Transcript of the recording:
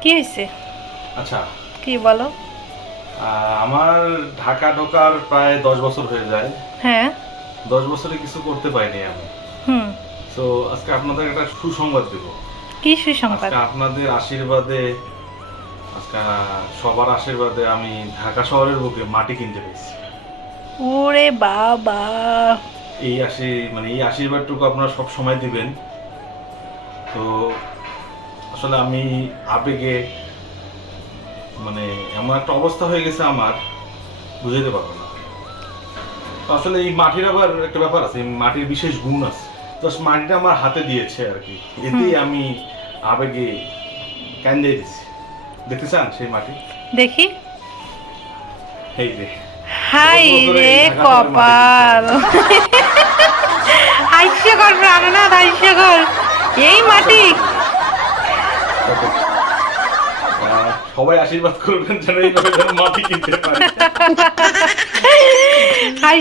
কি হয়েছে? আচ্ছা, কি বলো? আমার ঢাকা ঢোকার প্রায় 10 বছর হয়ে যায়। হ্যাঁ। 10 বছরে কিছু করতে পারিনি আমি। হুম। তো আজকে আপনাদের একটা সুসংবাদ দেব। কি সুসংবাদ? আজকে আপনাদের আশীর্বাদে, আজকে সবার আশীর্বাদে আমি ঢাকা শহরের বুকে মাটি কিনতে পেরেছি। ওরে বাবা! এই আশীর্বাদটুকু আপনারা সব সময় দিবেন। তো আসলে আমি আবেগে, মানে এমন একটা অবস্থা হয়ে গেছে আমার, বুঝাইতে পারবো না। তো আসলে এই মাটির আবার একটা ব্যাপার আছে, এই মাটির বিশেষ গুণ আছে। তো মাটিটা আমার হাতে দিয়েছে আর কি, এতেই আমি আবেগে কান্দে দিছি। দেখতে চান সেই মাটি? দেখি। এই যে হাই 10 বছরে রে এই ঢাকা শহরে মাটি কপাল! হাস্যকর প্রাণনাথ, হাস্যকর! এই মাটি! কিনতে পেরেছি। সবাই আশীর্বাদ করবেন যেন এইভাবে যেন মাটি কিনতে পারি। হাই